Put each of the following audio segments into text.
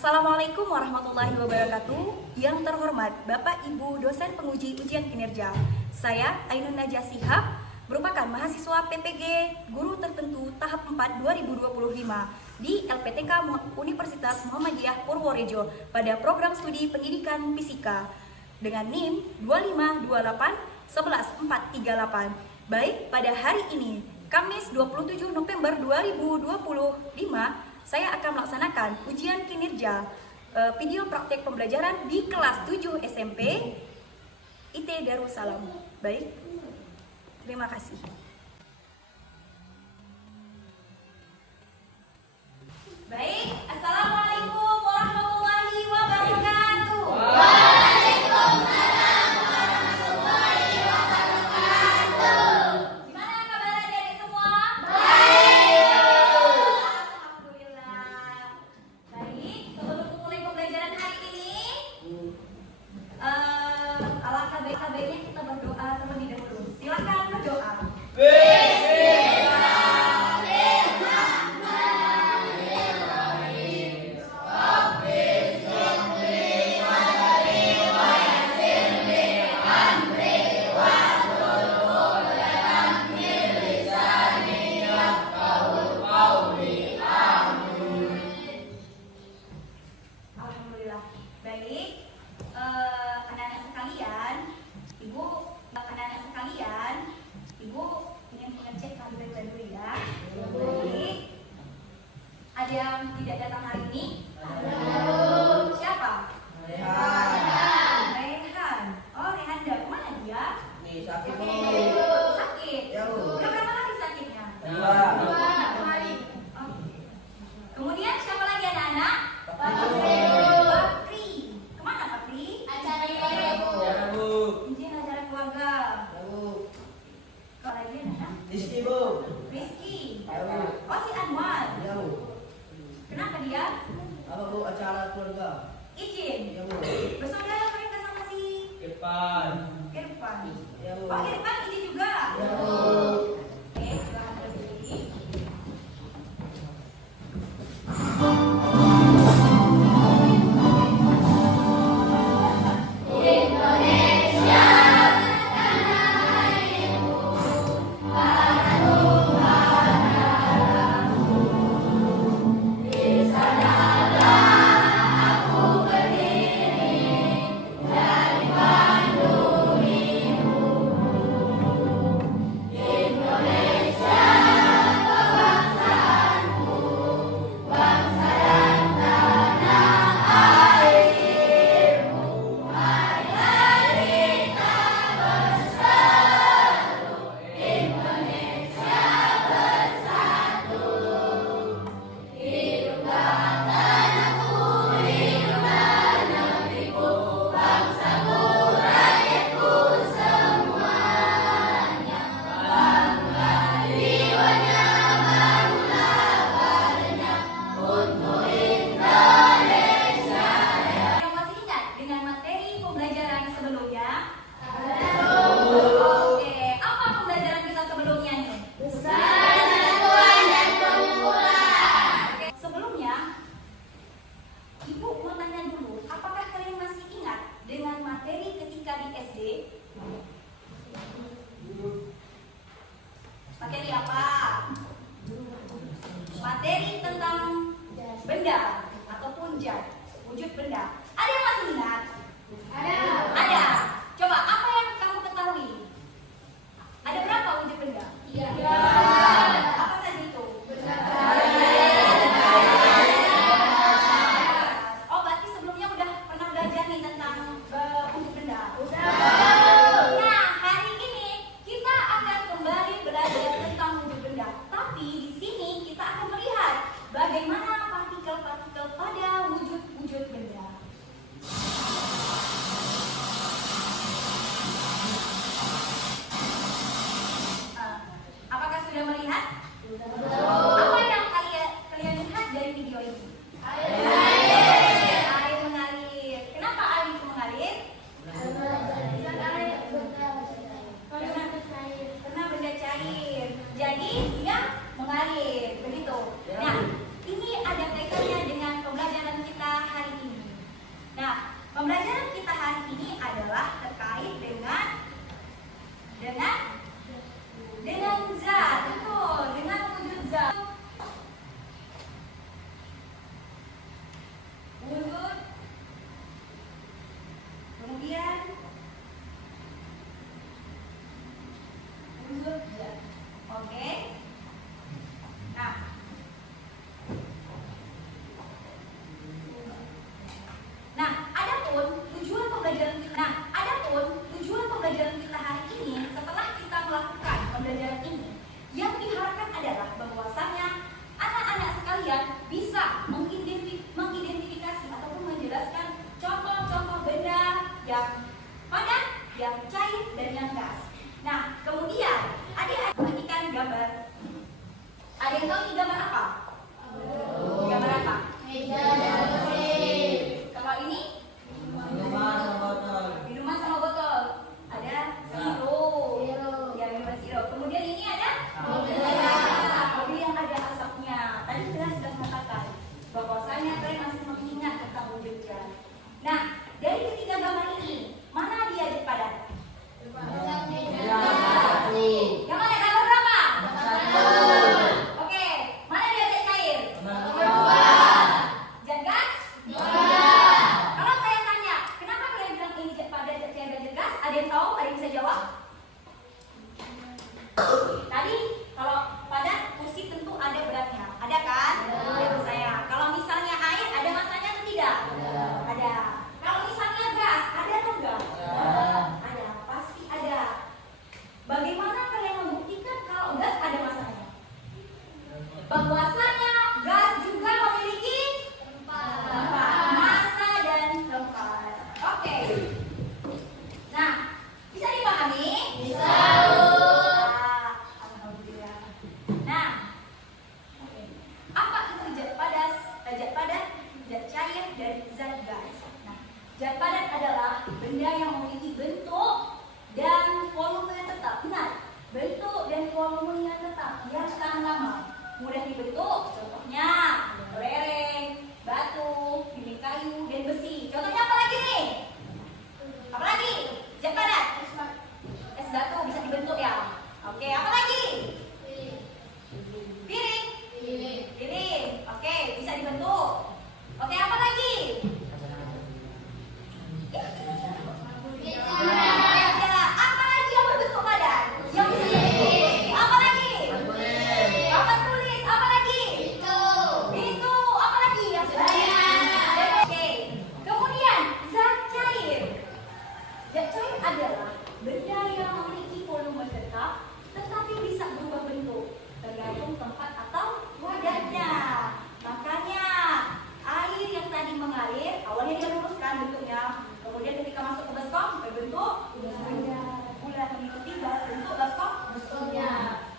Assalamualaikum warahmatullahi wabarakatuh. Yang terhormat Bapak Ibu dosen penguji ujian kinerja, saya Ainun Najah Shihab, merupakan mahasiswa PPG Guru Tertentu tahap 4 2025 di LPTK Universitas Muhammadiyah Purworejo pada program studi pendidikan fisika dengan NIM 252811438. Baik, pada hari ini, Kamis 27 November 2025, saya akan melaksanakan ujian kinerja video praktek pembelajaran di kelas 7 SMP IT Darussalam. Baik, terima kasih. Baik, Assalamualaikum warahmatullahi wabarakatuh. Waalaikumsalam warahmatullahi wabarakatuh. Gimana kabar adik-adik semua? Baik. Alhamdulillah. Baik, sebelum memulai pembelajaran hari ini, alangkah baiknya kita berdoa terlebih dahulu. Silakan berdoa. Alhamdulillah. Baik, anak-anak sekalian, Ibu ingin mengecek kalian dulu ya. Baik. Ada yang tidak datang hari ini? Siapa? Rehan. Oh, Rehanda. Kemana dia? Sakit. Udah berapa hari sakitnya? 2 hari. Oh. Kemudian siapa lagi anak-anak? Bakri. Kemana Bakri? Acara keluarga, Bu. Izin acara keluarga. Kalau lagi anak-anak? Rizky, Bu. Rizky. Ayo. Oh, si Anwar. Ya, Bu. Kenapa dia? Apa, Bu, acara keluarga? Izin. Ya, Bu. Bersaudara mereka sama si Irfan. Irfan. Ya, Bu. Oh, Irfan izin juga. Ya, Bu. Oke, silakan berdiri. Yang masih ingat dengan materi pembelajaran sebelumnya? Oke, apa pembelajaran kita sebelumnya nih? Persatuan dan kerukunan. Oke, sebelumnya, Ibu mau tanya dulu, apakah kalian masih ingat dengan materi ketika di SD? Materi apa? Materi tentang benda ataupun zat, wujud benda. Ada yang masih ingat? Ada. Coba apa yang kamu ketahui? Ada berapa wujud benda? 3. Apa saja itu? Oh, berarti sebelumnya udah pernah belajar nih tentang wujud benda. Nah, hari ini kita akan kembali belajar tentang wujud benda. Tapi di sini kita akan melihat bagaimana partikel-partikel pada wujud-wujud benda. Apakah sudah melihat? Apa yang kalian lihat dari video ini? Air mengalir. Kenapa air itu mengalir? Karena benda cair. Jadi dia mengalir, begitu. Nah, ini ada kaitannya dengan pembelajaran kita kalian bisa mengidentifikasi ataupun menjelaskan contoh-contoh benda yang padat, yang cair, dan yang gas. Nah, kemudian adik-adik perhatikan gambar. Ada yang tahu ini gambar apa? Gambar apa? Meja dan kursi. Kalau ini Minuman sama botol. minuman sama botol. Ada sirup. Sirup. Ya, minuman sirup. Kemudian ini ada Mobil. mobil yang ada asapnya. Tadi kita sudah mengatakan bahwasanya kalian masih mengingat tentang hujan. Nah, dari ketiga gambar ini, mana dia Zat padat? Yang mana gambar berapa? Oke, mana dia zat cair? Zat gas? Kalau saya tanya, kenapa kalian bilang ini zat padat, zat cair, dan zat gas? Ada yang tahu? Ada yang bisa jawab? Tadi kalau padat, kursi tentu ada beratnya. Ada kan? Ada saya. Kalau misalnya air, ada masanya atau tidak? Ada. Kalau misalnya gas, ada atau enggak? Ada, pasti ada. Bagaimana kalian membuktikan kalau gas ada masanya? Bahwasanya gas juga memiliki tempat, massa dan tempat. Oke. Nah, bisa dipahami? Bisa. Alhamdulillah. Nah, oke. Apa itu zat padat, zat cair, dan zat gas? Nah, zat padat adalah benda yang memiliki bentuk dan volume yang tetap. Benar, bentuk dan volume yang tetap, yang tahan lama, mudah dibentuk. Contohnya lereng, batu, dinding kayu, dan besi. Contohnya apa lagi nih? Apa lagi? Zat padat. Es batu bisa dibentuk ya. Oke, apa lagi? Piring. Piring. Oke, bisa dibentuk. Oke, apa lagi? Meja. Apa lagi yang berbentuk padat? Yang bisa dibentuk. Apa lagi? Papan tulis. Apa lagi? Pintu. Apa lagi? Yang sudah. Oke. Kemudian zat cair. Zat cair adalah benda yang memiliki volume tetap, tetapi bisa berubah bentuk tergantung tempat atau wadahnya. Makanya air yang tadi mengalir, awalnya dia luruskan bentuknya, kemudian ketika masuk ke baskom berbentuk bulat mengikuti bentuk baskomnya.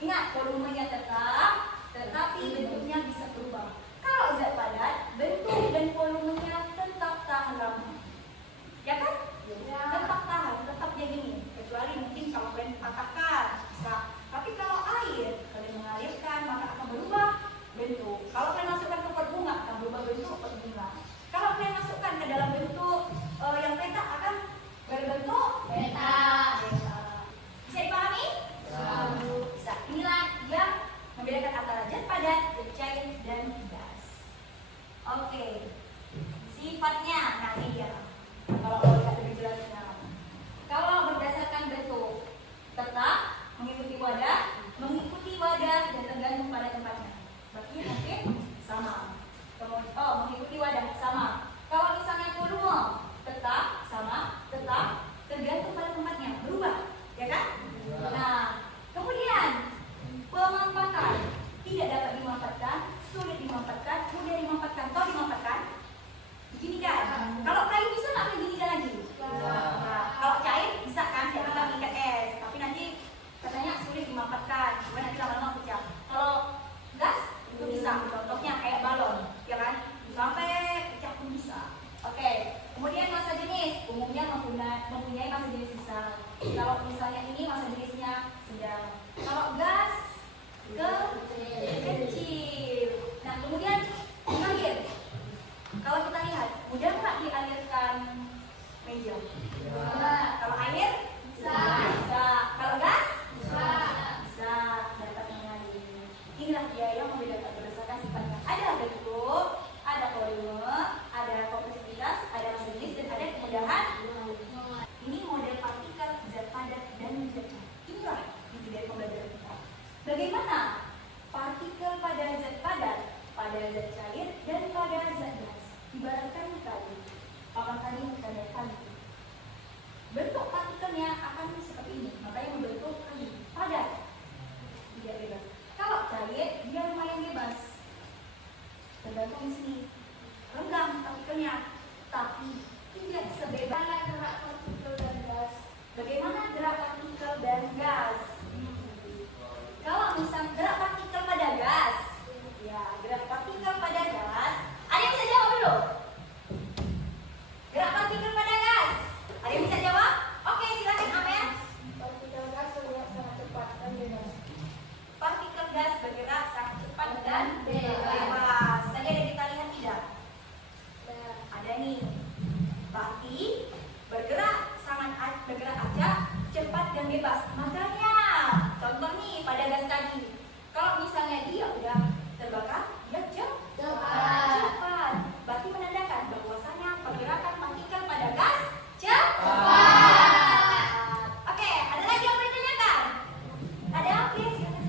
Ingat, volumenya tetap, tetapi bentuknya bisa berubah. Kalau zat padat, bentuk dan volumenya tetap tahan lama. Ya kan? Tetap tahan, tetap dia gini. Kecuali mungkin kalau kalian patahkan, bisa. Tapi kalau air, kalian mengalirkan, maka akan berubah bentuk. Kalau kalian masukkan ke pot bunga, akan berubah bentuk pot bunga. Kalau kalian masukkan ke dalam bentuk yang petak, akan berbentuk petak. Bisa dipahami? Bisa. Inilah yang membedakan antara zat padat, zat cair, dan gas. Oke. Sifatnya, nah ini dia. Kalau mau lihat lebih jelasnya. Kalau berdasarkan bentuk, tetap mengikuti wadah dan tergantung pada tempatnya. Berarti mungkin sama. Mengikuti wadah sama. Kalau misalnya volume tetap sama, tetap tergantung pada tempatnya, berubah, ya kan? Nah, kemudian pemanfaatan tidak dapat dimanfaatkan, sulit dimanfaatkan, mudah dimanfaatkan, atau dimanfaatkan. Begini kan? Kalau kayu bisa nggak begini lagi? Nah, kalau cair bisa kan? Jangan kami ikat es, tapi nanti katanya sulit dimanfaatkan, cuma nanti lama-lama pecah. Kalau gas itu bisa, contohnya kayak balon, ya kan? Sampai pecah pun bisa. Oke, kemudian masa jenis umumnya mempunyai masa jenis besar. Kalau misalnya ini masa jenisnya sedang. Kalau gas kecil. Nah, kemudian air. Kalau kita lihat, mudah nggak dialirkan meja? Kalau air bisa. Kalau gas bisa. Dapat mengalir. Inilah dia yang membedakan berdasarkan sifatnya. Ada bentuk, ada volume, ada kompleksitas, ada masa jenis, dan ada kemudahan. Ini model partikel zat padat dan zat cair. Inilah inti dari pembelajaran kita. Bagaimana partikel pada zat padat, pada zat cair, dan pada zat gas? Ibaratkan tadi, apa tadi kita lihat tadi? tergantung di sini. Renggang partikelnya, tapi tidak sebebas gerak partikel dan gas. Bagaimana gerak partikel dan gas? Kalau misal gerak partikel pada gas, ya gerak partikel pada gas. Ada yang bisa jawab dulu? Gerak partikel pada gas. Ada yang bisa jawab? Oke, silakan Amer. Partikel gas bergerak sangat cepat dan bebas. Partikel gas bergerak sangat cepat dan Bebas. bebas. Tadi ada kita lihat tidak? Dan Ada nih. Berarti bergerak aja cepat dan bebas. Makanya contoh nih pada gas tadi. Kalau misalnya dia udah terbakar, dia cepat. Berarti menandakan bahwasanya pergerakan partikel pada gas cepat. Oke, ada lagi yang bertanyakan? Ada? Oke, silakan.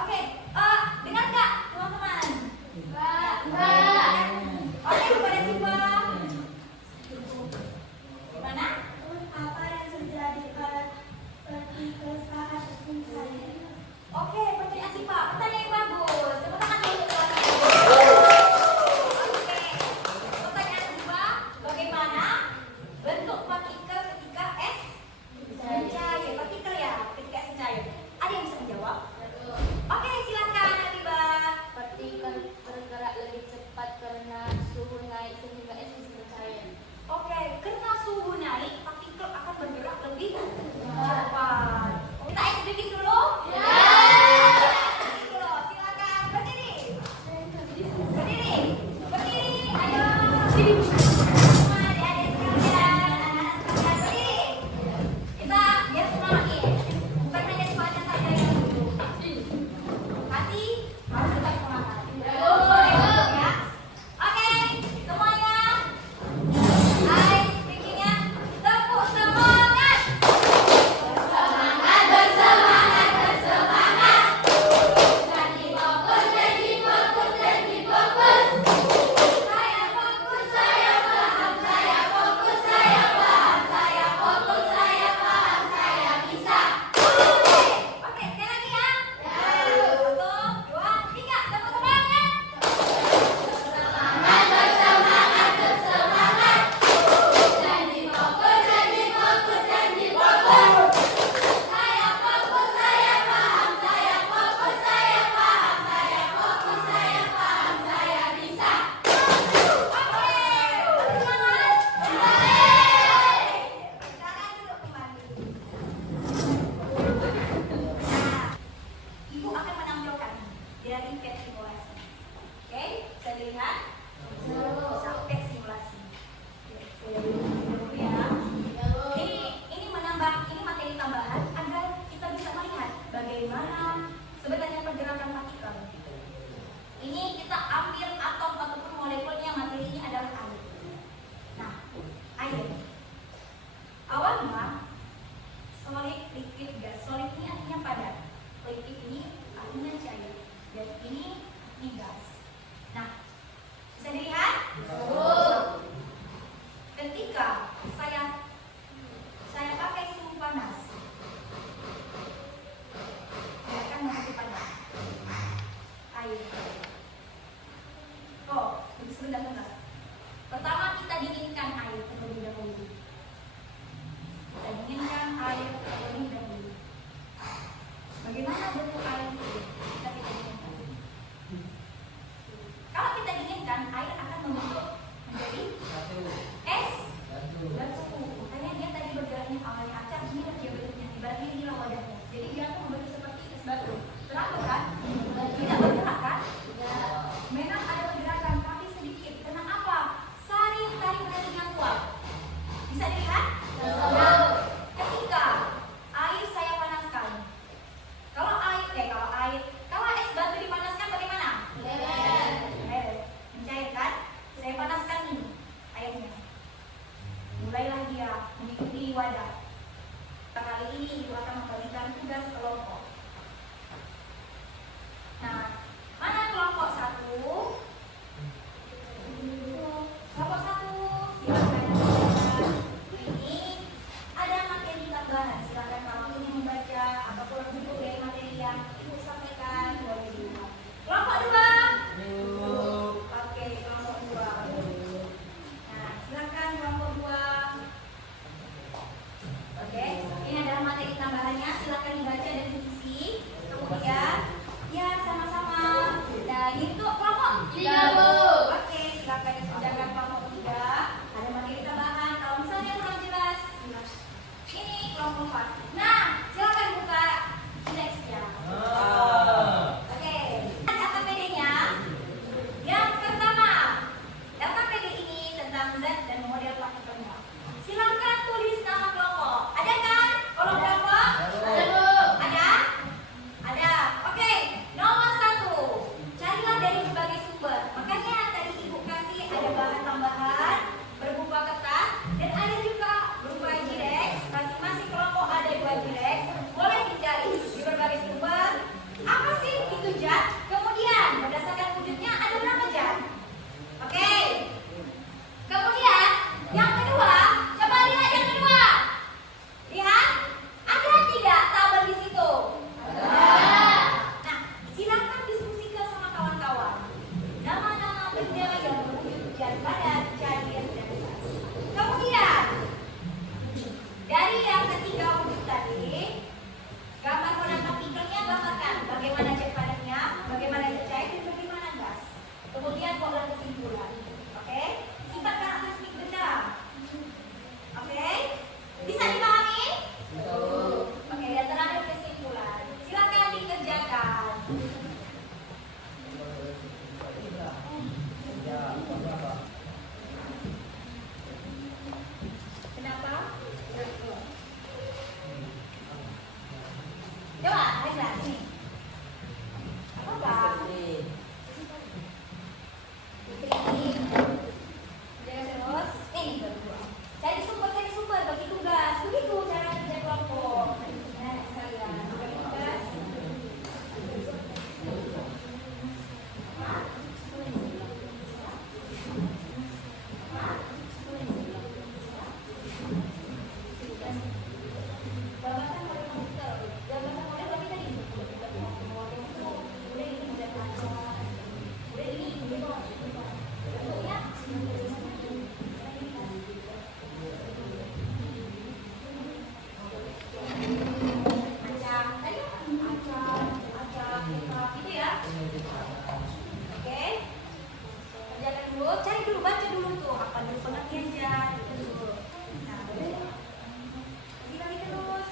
Oke, dengar nggak teman-teman? Oke, kepada Siva. Gimana? apa yang terjadi pada partikel saat berfungsi? Oke, pertanyaan Siva. Pertanyaan yang bagus. Tepuk tangan dulu untuk kelas. Oke. Pertanyaan Siva, bagaimana bentuk partikel ketika es mencair? Partikel ya, ketika es mencair. Ada yang bisa menjawab? Oke, silakan Habiba. Partikel bergerak lebih cepat karena suhu naik sehingga es bisa mencair. Oke, karena suhu naik, partikel akan bergerak lebih cepat. Kita ice breaking dulu? Breaking dulu, silakan berdiri. Berdiri, berdiri, ayo. Semua adik-adik sekalian, anak-anak sekalian, berdiri. Kita biar semangat nih. Bukan hanya semuanya saja yang duduk. Hati harus tetap semangat. Ya. Oke, semuanya. Ice breakingnya tepuk semangat. Saya fokus, saya paham, saya fokus, saya paham, saya fokus, saya paham, saya bisa. Oke, sekali lagi ya. 1, 2, 3, tepuk semangat. Janji fokus, janji fokus, janji fokus. Saya fokus, saya paham, saya fokus, saya paham, saya fokus, saya paham, saya bisa. Oke, semangat. Sekarang duduk kembali. Nah, Ibu akan menampilkan dari pet simulasi. Oke, bisa dilihat? Bisa pet simulasi. Saya dulu ya. Ini menambah, ini materi tambahan agar kita bisa melihat bagaimana sebenarnya pergerakan partikel. Ini kita ambil atom ataupun molekulnya, materinya adalah air. Nah, air. Awalnya solid, liquid, gas. Solid ini artinya padat. Liquid ini artinya cair. Dan ini gas. Nah, dulu, cari dulu, baca dulu tuh apa dulu pengertiannya dulu. Nah, lagi terus.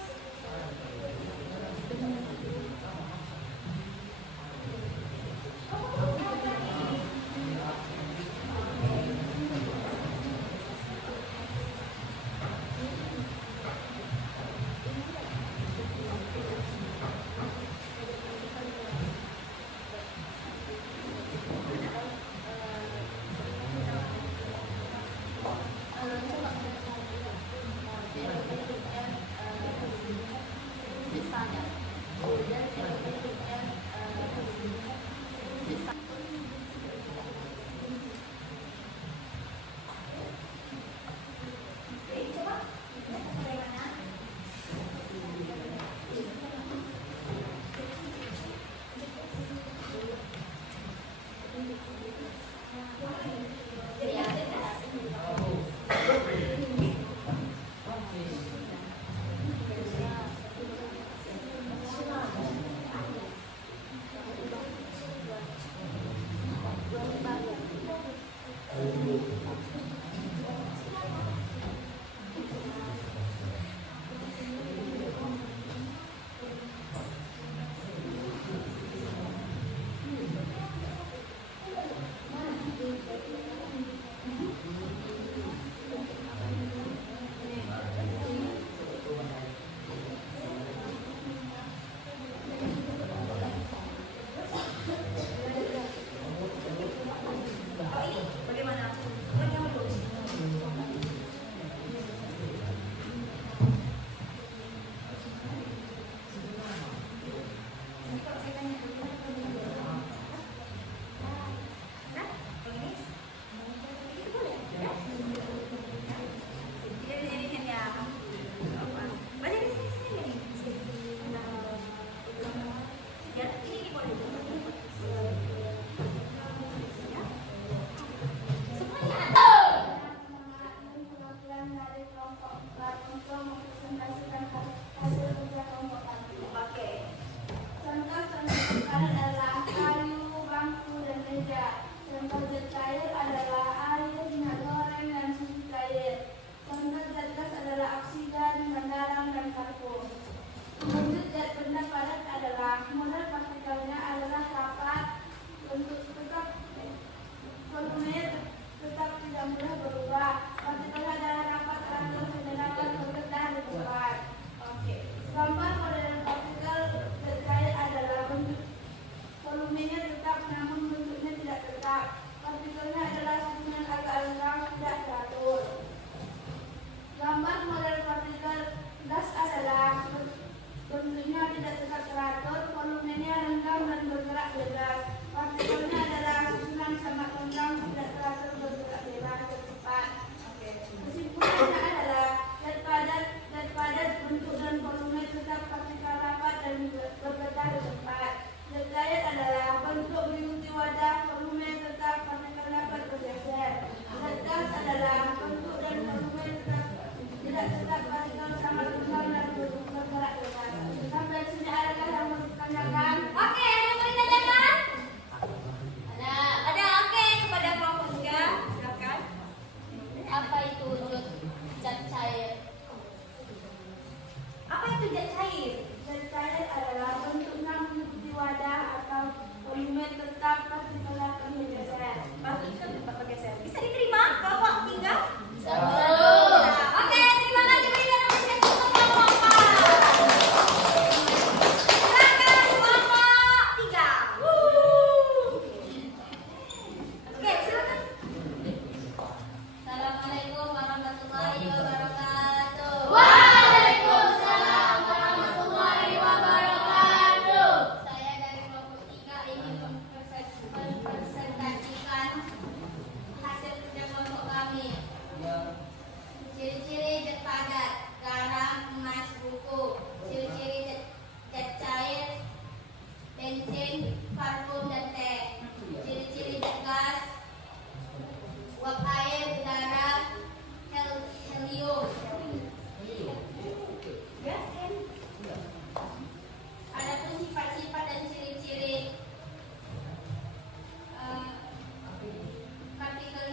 partikel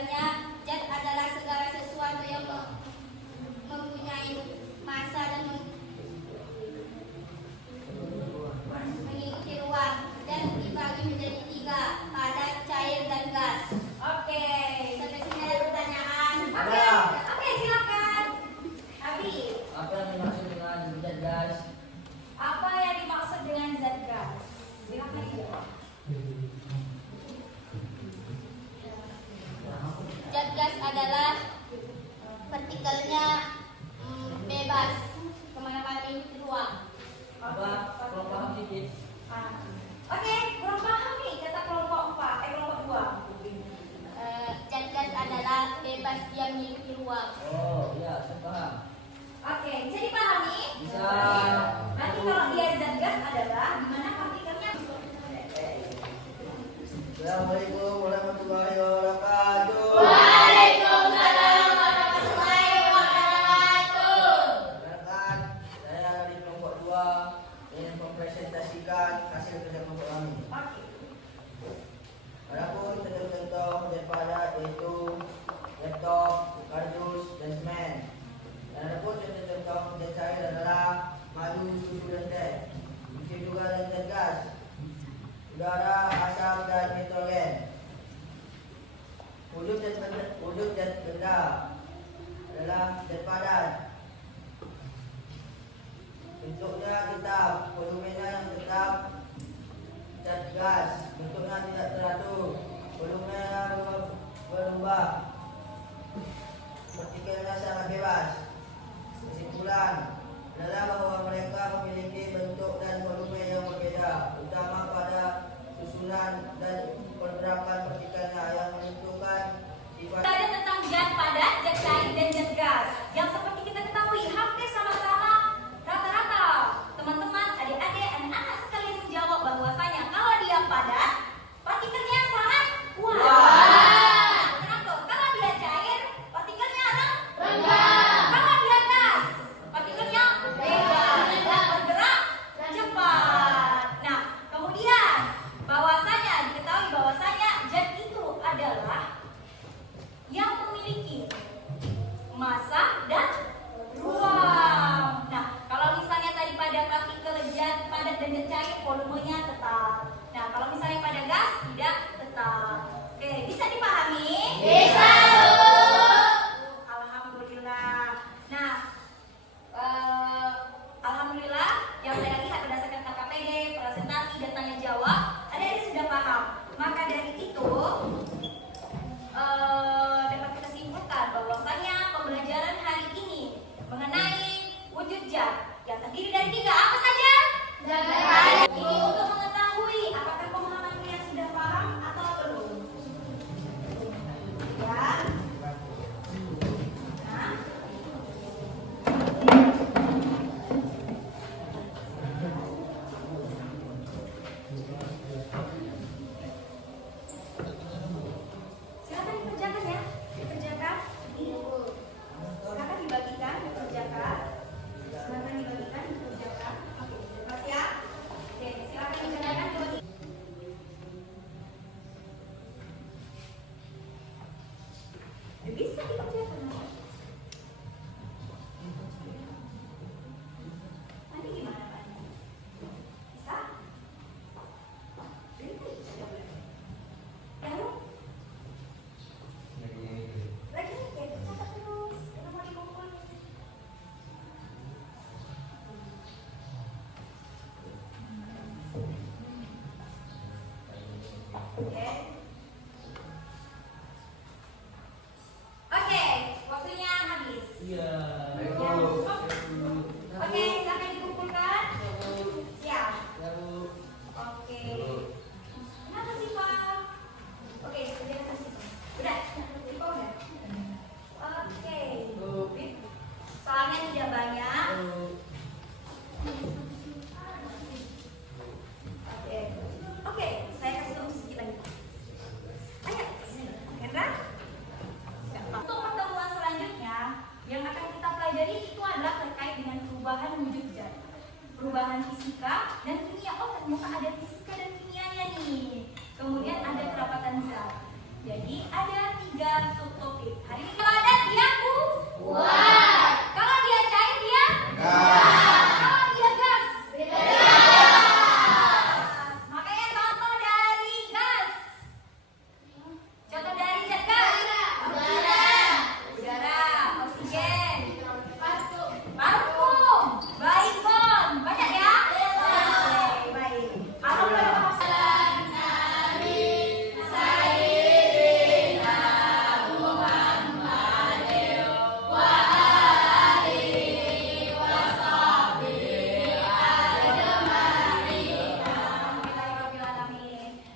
partikelnya. Zat adalah segala sesuatu yang mempunyai massa dan mengikuti ruang, dan dibagi menjadi 3, padat, cair, dan gas. Oke. Sampai sini ada pertanyaan? Oke, oke, silakan. Abi, Apa yang dimaksud dengan zat gas? apa yang dimaksud dengan zat gas? Silakan dijawab. Zat gas adalah partikelnya bebas kemana-mana mengikuti ruang. Apa? Kurang paham sedikit. Oke, kurang paham nih kata kelompok 2. Zat gas adalah bebas dia mengikuti ruang. Oh, iya, saya paham. Oke, bisa dipahami? Bisa. Nanti kalau dia zat gas adalah di mana partikelnya. Assalamualaikum warahmatullahi wabarakatuh. Waalaikumsalam warahmatullahi wabarakatuh. Perkenalkan, saya dari kelompok 2 ingin mempresentasikan hasil kerja kelompok kami. Oke. Adapun contoh-contoh daripada yaitu laptop, kardus, dan semen. Dan adapun contoh-contoh zat cair adalah madu, susu, dan teh. Begitu juga dengan zat gas, udara, asap, dan nitrogen. Wujud zat benda adalah zat padat. Bentuknya tetap, volumenya yang tetap. Zat gas, bentuknya tidak teratur, volumenya berubah, partikelnya sangat bebas. Kesimpulan adalah bahwa mereka memiliki bentuk dan volume yang berbeda, terutama pada susunan dan pergerakan partikelnya yang menentukan sifat. Ada tentang zat padat, zat cair, dan zat gas yang seperti kita ketahui hampir sama-sama rata-rata. Teman-teman, adik-adik, anak-anak sekalian menjawab bahwasanya kalau dia padat, partikelnya sangat kuat. Teratur. Kalau 3 subtopik. Hari ini kalau ada dia kalau dia cair dia kalau dia gas makanya contoh dari gas. Contoh dari gas. Udara, oksigen, parfum, baygon, banyak ya? Oke, baik.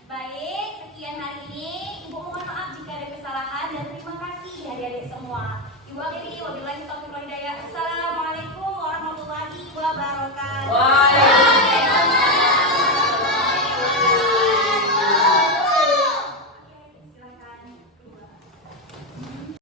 Baik, sekian hari ini. Ibu mohon maaf jika ada kesalahan dan terima kasih adik-adik semua. Ibu akhiri wabillahi taufiq wal hidayah. Assalamualaikum warahmatullahi wabarakatuh.